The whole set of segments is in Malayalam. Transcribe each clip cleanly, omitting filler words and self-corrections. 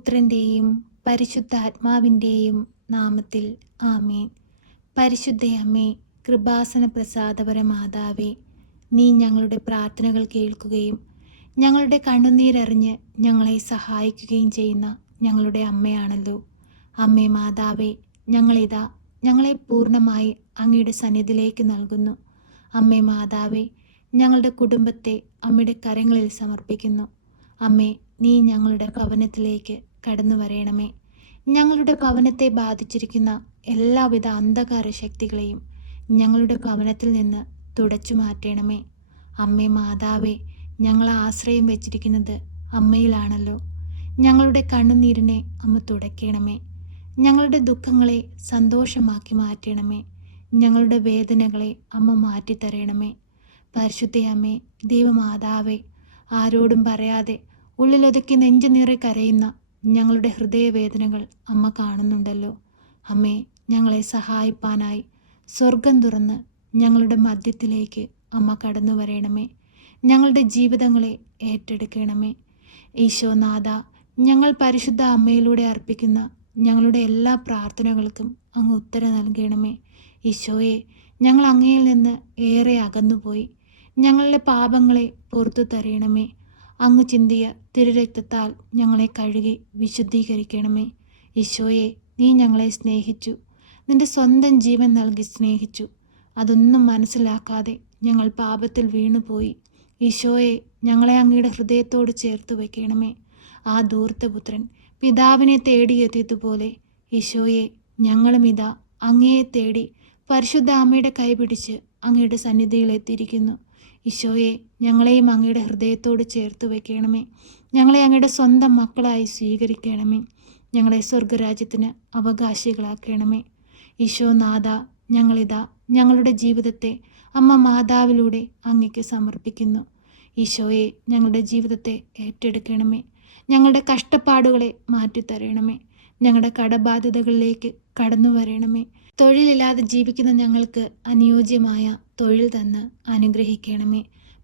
പുത്രൻ്റെയും പരിശുദ്ധാത്മാവിൻ്റെയും നാമത്തിൽ ആമേൻ. പരിശുദ്ധയമ്മേ, കൃപാസന പ്രസാദപര മാതാവേ, നീ ഞങ്ങളുടെ പ്രാർത്ഥനകൾ കേൾക്കുകയും ഞങ്ങളുടെ കണ്ണുനീരറിഞ്ഞ് ഞങ്ങളെ സഹായിക്കുകയും ചെയ്യുന്ന ഞങ്ങളുടെ അമ്മയാണല്ലോ. അമ്മേ മാതാവേ, ഞങ്ങളെ പൂർണ്ണമായി അങ്ങയുടെ സന്നിധിയിലേക്ക് നൽകുന്നു. അമ്മേ മാതാവേ, ഞങ്ങളുടെ കുടുംബത്തെ അമ്മയുടെ കരങ്ങളിൽ സമർപ്പിക്കുന്നു. അമ്മേ, നീ ഞങ്ങളുടെ ഭവനത്തിലേക്ക് കടന്നു വരയണമേ. ഞങ്ങളുടെ ഭവനത്തെ ബാധിച്ചിരിക്കുന്ന എല്ലാവിധ അന്ധകാര ശക്തികളെയും ഞങ്ങളുടെ ഭവനത്തിൽ നിന്ന് തുടച്ചു മാറ്റണമേ. അമ്മേ മാതാവേ, ഞങ്ങൾ ആശ്രയം വെച്ചിരിക്കുന്നത് അമ്മയിലാണല്ലോ. ഞങ്ങളുടെ കണ്ണുനീരിനെ അമ്മ തുടയ്ക്കണമേ. ഞങ്ങളുടെ ദുഃഖങ്ങളെ സന്തോഷമാക്കി മാറ്റണമേ. ഞങ്ങളുടെ വേദനകളെ അമ്മ മാറ്റിത്തരണമേ. പരിശുദ്ധയമ്മേ, ദൈവമാതാവേ, ആരോടും പറയാതെ ഉള്ളിലൊതുക്കി നെഞ്ചു നീറി കരയുന്ന ഞങ്ങളുടെ ഹൃദയവേദനകൾ അമ്മ കാണുന്നുണ്ടല്ലോ. അമ്മേ, ഞങ്ങളെ സഹായിപ്പാനായി സ്വർഗം തുറന്ന് ഞങ്ങളുടെ മധ്യത്തിലേക്ക് അമ്മ കടന്നു വരയണമേ. ഞങ്ങളുടെ ജീവിതങ്ങളെ ഏറ്റെടുക്കണമേ. ഈശോനാഥ, ഞങ്ങൾ പരിശുദ്ധ അമ്മയിലൂടെ അർപ്പിക്കുന്ന ഞങ്ങളുടെ എല്ലാ പ്രാർത്ഥനകൾക്കും അങ്ങ് ഉത്തരം നൽകണമേ. ഈശോയെ, ഞങ്ങൾ അങ്ങയിൽ നിന്ന് ഏറെ അകന്നുപോയി. ഞങ്ങളുടെ പാപങ്ങളെ പുറത്തു തരയണമേ. അങ്ങ് ചിന്തിയ തിരുരക്തത്താൽ ഞങ്ങളെ കഴുകി വിശുദ്ധീകരിക്കണമേ. ഈശോയെ, നീ ഞങ്ങളെ സ്നേഹിച്ചു, നിന്റെ സ്വന്തം ജീവൻ നൽകി സ്നേഹിച്ചു. അതൊന്നും മനസ്സിലാക്കാതെ ഞങ്ങൾ പാപത്തിൽ വീണുപോയി. ഈശോയെ, ഞങ്ങളെ അങ്ങയുടെ ഹൃദയത്തോട് ചേർത്ത് വയ്ക്കണമേ. ആ ധൂർത്തപുത്രൻ പിതാവിനെ തേടിയെത്തിയതുപോലെ ഈശോയെ, ഞങ്ങളും ഇതാ അങ്ങയെ തേടി പരിശുദ്ധ അമ്മയുടെ കൈപിടിച്ച് അങ്ങയുടെ സന്നിധിയിൽ എത്തിയിരിക്കുന്നു. ഈശോയെ, ഞങ്ങളെയും അങ്ങയുടെ ഹൃദയത്തോട് ചേർത്ത് വയ്ക്കണമേ. ഞങ്ങളെ അങ്ങയുടെ സ്വന്തം മക്കളായി സ്വീകരിക്കണമേ. ഞങ്ങളെ സ്വർഗരാജ്യത്തിന് അവകാശികളാക്കണമേ. ഈശോനാഥ, ഞങ്ങളിതാ ഞങ്ങളുടെ ജീവിതത്തെ അമ്മ മാതാവിലൂടെ അങ്ങയ്ക്ക് സമർപ്പിക്കുന്നു. ഈശോയെ, ഞങ്ങളുടെ ജീവിതത്തെ ഏറ്റെടുക്കണമേ. ഞങ്ങളുടെ കഷ്ടപ്പാടുകളെ മാറ്റിത്തരണമേ. ഞങ്ങളുടെ കടബാധ്യതകളിലേക്ക് കടന്നു വരണമേ. തൊഴിലില്ലാതെ ജീവിക്കുന്ന ഞങ്ങൾക്ക് അനുയോജ്യമായ തൊഴിൽ തന്ന് അനുഗ്രഹിക്കണമേ.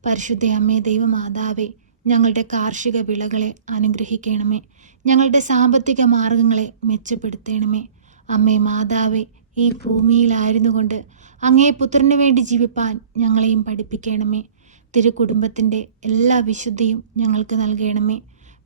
പരിശുദ്ധ അമ്മേ, ദൈവമാതാവേ, ഞങ്ങളുടെ കാർഷിക വിളകളെ അനുഗ്രഹിക്കണമേ. ഞങ്ങളുടെ സാമ്പത്തിക മാർഗങ്ങളെ മെച്ചപ്പെടുത്തണമേ. അമ്മേ മാതാവേ, ഈ ഭൂമിയിലായിരുന്നു കൊണ്ട് അങ്ങേ പുത്രന് വേണ്ടി ജീവിപ്പാൻ ഞങ്ങളെയും പഠിപ്പിക്കണമേ. തിരുക്കുടുംബത്തിൻ്റെ എല്ലാ വിശുദ്ധിയും ഞങ്ങൾക്ക് നൽകണമേ.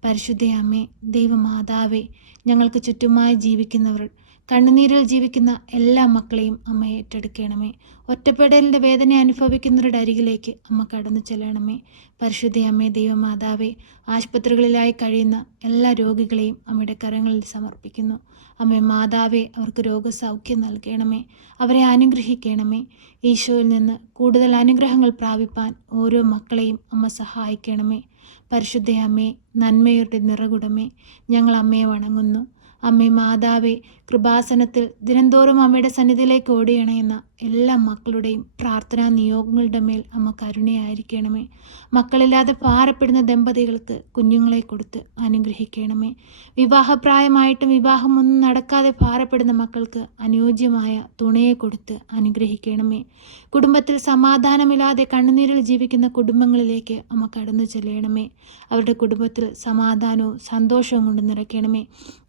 പരിശുദ്ധ അമ്മേ, ദൈവമാതാവേ, ഞങ്ങൾക്ക് ചുറ്റുമായി ജീവിക്കുന്നവർ, കണ്ണുനീരിൽ ജീവിക്കുന്ന എല്ലാ മക്കളെയും അമ്മ ഏറ്റെടുക്കണമേ. ഒറ്റപ്പെടലിൻ്റെ വേദന അനുഭവിക്കുന്നവരുടെ അരികിലേക്ക് അമ്മ കടന്നു ചെല്ലണമേ. പരിശുദ്ധ അമ്മേ, ദൈവമാതാവേ, ആശുപത്രികളിലായി കഴിയുന്ന എല്ലാ രോഗികളെയും അമ്മയുടെ കരങ്ങളിൽ സമർപ്പിക്കുന്നു. അമ്മേ മാതാവേ, അവർക്ക് രോഗസൗഖ്യം നൽകണമേ. അവരെ അനുഗ്രഹിക്കണമേ. ഈശോയിൽ നിന്ന് കൂടുതൽ അനുഗ്രഹങ്ങൾ പ്രാപിപ്പാൻ ഓരോ മക്കളെയും അമ്മ സഹായിക്കണമേ. പരിശുദ്ധ അമ്മേ, നന്മയുടെ നിറകുടമേ, ഞങ്ങൾ അമ്മയെ വണങ്ങുന്നു. അമ്മേ മാതാവേ, കൃപാസനത്തിൽ ദിനംതോറും അമ്മയുടെ സന്നിധിയിലേക്ക് ഓടിയണയുന്ന എല്ലാ മക്കളുടെയും പ്രാർത്ഥനാ നിയോഗങ്ങളുടെ മേൽ അമ്മ കരുണയായിരിക്കണമേ. മക്കളില്ലാതെ ഭാരപ്പെടുന്ന ദമ്പതികൾക്ക് കുഞ്ഞുങ്ങളെ കൊടുത്ത് അനുഗ്രഹിക്കണമേ. വിവാഹപ്രായമായിട്ടും വിവാഹമൊന്നും നടക്കാതെ ഭാരപ്പെടുന്ന മക്കൾക്ക് അനുയോജ്യമായ തുണയെ കൊടുത്ത് അനുഗ്രഹിക്കണമേ. കുടുംബത്തിൽ സമാധാനമില്ലാതെ കണ്ണുനീരിൽ ജീവിക്കുന്ന കുടുംബങ്ങളിലേക്ക് അമ്മ കടന്നു ചെല്ലണമേ. അവരുടെ കുടുംബത്തിൽ സമാധാനവും സന്തോഷവും കൊണ്ട് നിറയ്ക്കണമേ.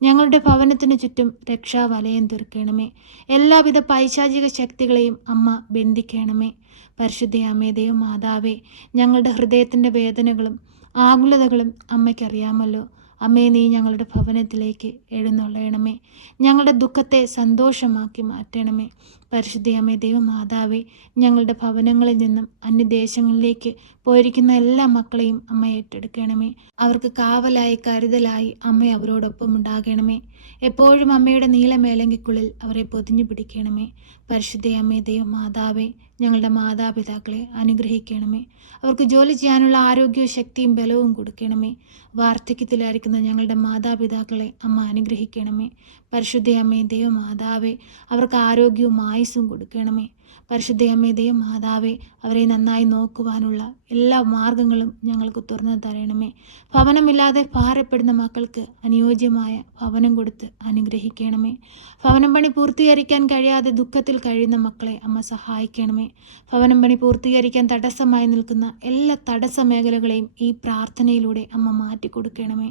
ഞങ്ങളുടെ ഭവനത്തിന് ചുറ്റും രക്ഷാവലയം തീർക്കണമേ. എല്ലാവിധ പൈശാചിക ശക്തികളെയും അമ്മ ബന്ധിക്കണമേ. പരിശുദ്ധ അമ്മേ, ദൈവമാതാവേ, ഞങ്ങളുടെ ഹൃദയത്തിൻ്റെ വേദനകളും ആകുലതകളും അമ്മയ്ക്കറിയാമല്ലോ. അമ്മേ, നീ ഞങ്ങളുടെ ഭവനത്തിലേക്ക് എഴുന്നള്ളണമേ. ഞങ്ങളുടെ ദുഃഖത്തെ സന്തോഷമാക്കി മാറ്റണമേ. പരിശുദ്ധ അമ്മേ, ദൈവമാതാവേ, ഞങ്ങളുടെ ഭവനങ്ങളിൽ നിന്നും അന്യദേശങ്ങളിലേക്ക് പോയിരിക്കുന്ന എല്ലാ മക്കളെയും അമ്മ ഏറ്റെടുക്കണമേ. അവർക്ക് കാവലായി കരുതലായി അമ്മ അവരോടൊപ്പം ഉണ്ടാകണമേ. എപ്പോഴും അമ്മയുടെ നീലമേലങ്കിക്കുള്ളിൽ അവരെ പൊതിഞ്ഞു പിടിക്കണമേ. പരിശുദ്ധ അമ്മേ, ദൈവമാതാവേ, ഞങ്ങളുടെ മാതാപിതാക്കളെ അനുഗ്രഹിക്കണമേ. അവർക്ക് ജോലി ചെയ്യാനുള്ള ആരോഗ്യവും ശക്തിയും ബലവും കൊടുക്കണമേ. വാർദ്ധക്യത്തിലായിരിക്കുന്ന ഞങ്ങളുടെ മാതാപിതാക്കളെ അമ്മ അനുഗ്രഹിക്കണമേ. പരിശുദ്ധ അമ്മേ, ദൈവമാതാവേ, അവർക്ക് ആരോഗ്യവും ആയുസ്സും കൊടുക്കണമേ. പരിശുദ്ധയമ്മേ ദൈവമാതാവേ, അവരെ നന്നായി നോക്കുവാനുള്ള എല്ലാ മാർഗങ്ങളും ഞങ്ങൾക്ക് തുറന്നു തരണമേ. ഭവനമില്ലാതെ ഭാരപ്പെടുന്ന മക്കൾക്ക് അനുയോജ്യമായ ഭവനം കൊടുത്ത് അനുഗ്രഹിക്കണമേ. ഭവനം പണി പൂർത്തീകരിക്കാൻ കഴിയാതെ ദുഃഖത്തിൽ കഴിയുന്ന മക്കളെ അമ്മ സഹായിക്കണമേ. ഭവനം പണി പൂർത്തീകരിക്കാൻ തടസ്സമായി നിൽക്കുന്ന എല്ലാ തടസ്സ മേഖലകളെയും ഈ പ്രാർത്ഥനയിലൂടെ അമ്മ മാറ്റിക്കൊടുക്കണമേ.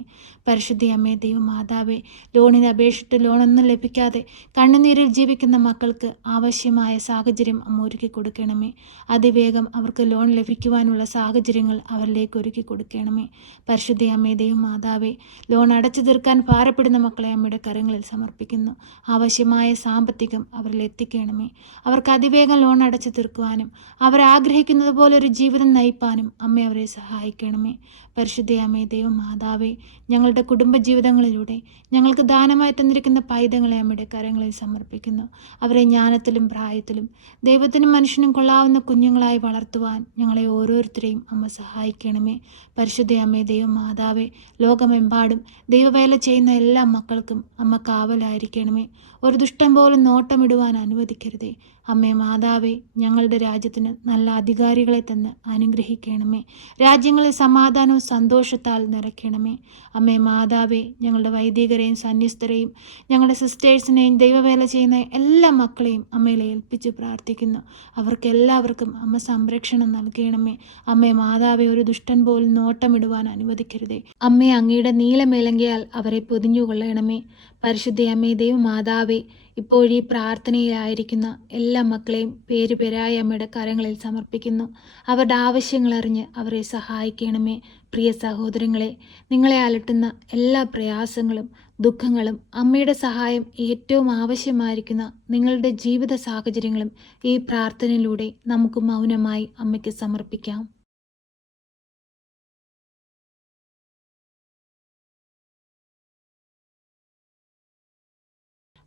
പരിശുദ്ധയമ്മേ ദൈവമാതാവേ, ലോണിന് അപേക്ഷിച്ചിട്ട് ലോണൊന്നും ലഭിക്കാതെ കണ്ണുനീരിൽ ജീവിക്കുന്ന മക്കൾക്ക് ആവശ്യമായ സാഹചര്യം അമ്മ ഒരുക്കി കൊടുക്കണമേ. അതിവേഗം അവർക്ക് ലോൺ ലഭിക്കുവാനുള്ള സാഹചര്യങ്ങൾ അവരിലേക്ക് ഒരുക്കി കൊടുക്കണമേ. പരിശുദ്ധയമ്മേ ദൈവമാതാവേ, ലോൺ അടച്ചു തീർക്കാൻ ഭാരപ്പെടുന്ന മക്കളെ അമ്മയുടെ കരങ്ങളിൽ സമർപ്പിക്കുന്നു. ആവശ്യമായ സാമ്പത്തികം അവരിൽ എത്തിക്കണമേ. അവർക്ക് അതിവേഗം ലോൺ അടച്ചു തീർക്കുവാനും അവരാഗ്രഹിക്കുന്നത് പോലെ ഒരു ജീവിതം നയിപ്പാനും അമ്മ അവരെ സഹായിക്കണമേ. പരിശുദ്ധയമ്മേ ദൈവമാതാവേ, ഞങ്ങളുടെ കുടുംബജീവിതങ്ങളിലൂടെ ഞങ്ങൾക്ക് ദാനമായി തന്നിരിക്കുന്ന പൈതങ്ങളെ അമ്മയുടെ കരങ്ങളിൽ സമർപ്പിക്കുന്നു. അവരെ ജ്ഞാനത്തിലും പ്രായത്തിലും ദൈവത്തിനും മനുഷ്യനും കൊള്ളാവുന്ന കുഞ്ഞുങ്ങളായി വളർത്തുവാൻ ഞങ്ങളെ ഓരോരുത്തരെയും അമ്മ സഹായിക്കണമേ. പരിശുദ്ധയമ്മേ ദൈവമാതാവേ, ലോകമെമ്പാടും ദൈവവേല ചെയ്യുന്ന എല്ലാ മക്കൾക്കും അമ്മ കാവലായിരിക്കണമേ. ഒരു ദുഷ്ടം പോലും നോട്ടമിടുവാൻ അനുവദിക്കരുതേ. അമ്മേ മാതാവേ, ഞങ്ങളുടെ രാജ്യത്തിന് നല്ല അധികാരികളെ തന്ന് അനുഗ്രഹിക്കണമേ. രാജ്യങ്ങളിൽ സമാധാനവും സന്തോഷത്താൽ നിറയ്ക്കണമേ. അമ്മേ മാതാവേ, ഞങ്ങളുടെ വൈദികരെയും സന്യസ്തരെയും ഞങ്ങളുടെ സിസ്റ്റേഴ്സിനെയും ദൈവവേല ചെയ്യുന്ന എല്ലാ മക്കളെയും അമ്മയിൽ ഏൽപ്പിച്ച് പ്രാർത്ഥിക്കുന്നു. അവർക്കെല്ലാവർക്കും അമ്മ സംരക്ഷണം നൽകണമേ. അമ്മേ മാതാവേ, ഒരു ദുഷ്ടൻ പോലും നോട്ടമിടുവാൻ അനുവദിക്കരുതേ. അമ്മേ, അങ്ങയുടെ നീലമേലങ്കയാൽ അവരെ പൊതിഞ്ഞുകൊള്ളണമേ. പരിശുദ്ധയമ്മേ ദൈവമാതാവേ, ഇപ്പോഴീ പ്രാർത്ഥനയിലായിരിക്കുന്ന എല്ലാ മക്കളെയും പേരുപേരായി അമ്മയുടെ കരങ്ങളിൽ സമർപ്പിക്കുന്നു. അവരുടെ ആവശ്യങ്ങൾ അറിഞ്ഞ് അവരെ സഹായിക്കണമേ. പ്രിയ സഹോദരങ്ങളെ, നിങ്ങളെ അലട്ടുന്ന എല്ലാ പ്രയാസങ്ങളും ദുഃഖങ്ങളും അമ്മയുടെ സഹായം ഏറ്റവും ആവശ്യമായിരിക്കുന്ന നിങ്ങളുടെ ജീവിത സാഹചര്യങ്ങളും ഈ പ്രാർത്ഥനയിലൂടെ നമുക്ക് മൗനമായി അമ്മയ്ക്ക് സമർപ്പിക്കാം.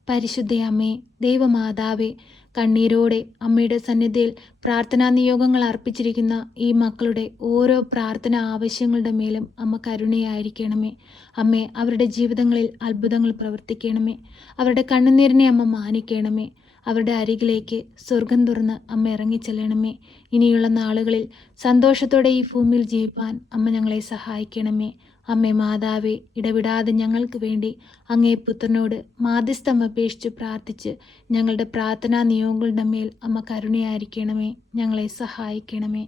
പരിശുദ്ധയമ്മേ ദൈവമാതാവേ, കണ്ണീരോടെ അമ്മയുടെ സന്നിധിയിൽ പ്രാർത്ഥനാ നിയോഗങ്ങൾ അർപ്പിച്ചിരിക്കുന്ന ഈ മക്കളുടെ ഓരോ പ്രാർത്ഥന ആവശ്യങ്ങളുടെ മേലും അമ്മ കരുണയായിരിക്കണമേ. അമ്മേ, അവരുടെ ജീവിതങ്ങളിൽ അത്ഭുതങ്ങൾ പ്രവർത്തിക്കണമേ. അവരുടെ കണ്ണുനീരിനെ അമ്മ മാനിക്കണമേ. അവരുടെ അരികിലേക്ക് സ്വർഗം തുറന്ന് അമ്മ ഇറങ്ങിച്ചെല്ലണമേ. ഇനിയുള്ള നാളുകളിൽ സന്തോഷത്തോടെ ഈ ഭൂമിയിൽ ജീവിപ്പാൻ അമ്മ ഞങ്ങളെ സഹായിക്കണമേ. അമ്മേ മാതാവേ, ഇടവിടാതെ ഞങ്ങൾക്ക് വേണ്ടി അങ്ങേ പുത്രനോട് മാധ്യസ്ഥം അപേക്ഷിച്ച് പ്രാർത്ഥിച്ച് ഞങ്ങളുടെ പ്രാർത്ഥനാ നിയോഗങ്ങളുടെ മേൽ അമ്മ കരുണയായിരിക്കണമേ. ഞങ്ങളെ സഹായിക്കണമേ.